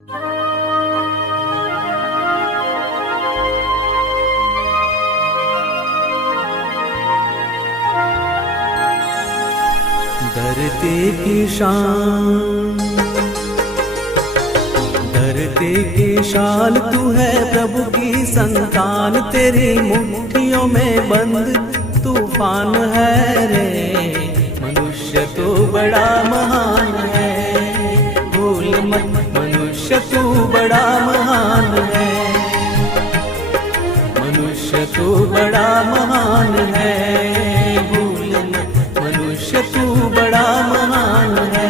धरती की शान, धरती की शान तू है प्रभु की संतान, तेरी मुट्ठियों में बंद तूफान है रे। मनुष्य तू बड़ा महान है, भूल मत मनुष्य तू बड़ा महान है, मनुष्य तू बड़ा महान है, भूल मत मनुष्य तू बड़ा महान है।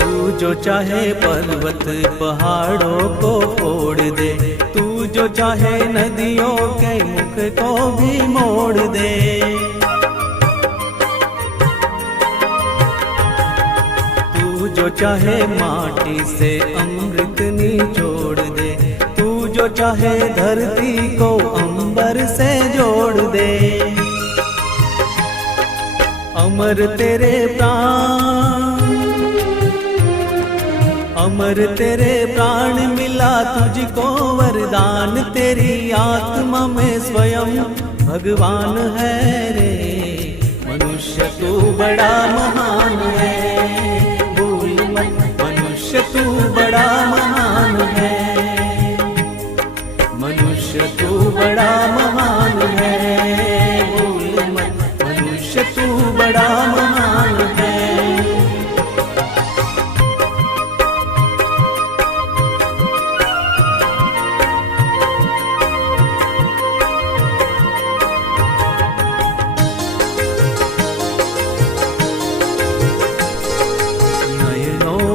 तू जो चाहे पर्वत पहाड़ों को फोड़ दे, तू जो चाहे नदियों के मुख को भी मोड़ दे। तू जो चाहे माटी से अमृत निचोड़ दे, तू जो चाहे धरती को अंबर से जोड़ दे। अमर तेरे प्राण, अमर तेरे प्राण मिला तुझको वरदान, तेरी आत्मा में स्वयं भगवान है रे। मनुष्य तू बड़ा महान है, भूल मत मनुष्य तू बड़ा महान है, मनुष्य तू बड़ा महान है, भूल मत मनुष्य तू बड़ा महान है।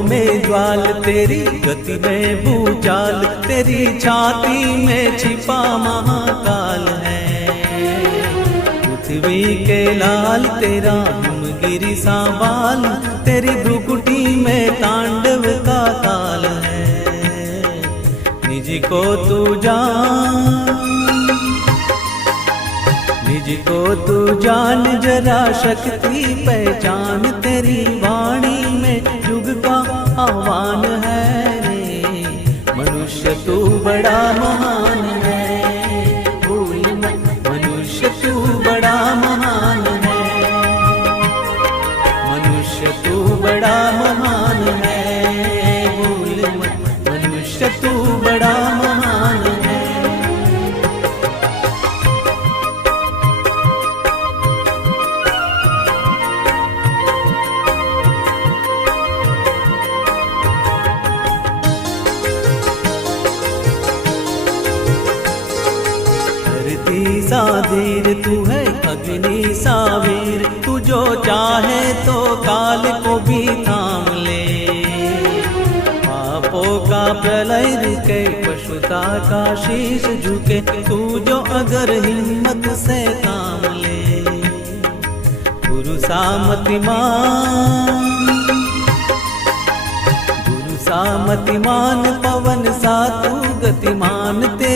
में ज्वाल तेरी गति में भूचाल, तेरी छाती में छिपा महाकाल है। पृथ्वी के लाल तेरा हिमगिरी सा बाल, तेरी भ्रुकुटी में तांडव का ताल है। निज को तू जान, निज को तू जान जरा शक्ति पहचान, तेरी वाणी में युग का आह्वान है रे। मनुष्य तू बड़ा महान है, भूल मत मनुष्य तू बड़ा महान है, मनुष्य तू बड़ा महान है, भूल मत मनुष्य तू बड़ा महान है। सा धीर तू है अग्नि सा वीर, तू जो चाहे तो काल को भी थाम ले। पापों का प्रलय रुके, पशुता का शीश झुके, तू जो अगर हिम्मत से काम ले। गुरु सामतिमान, गुरु सामतिमान, पवन सा तू गतिमान,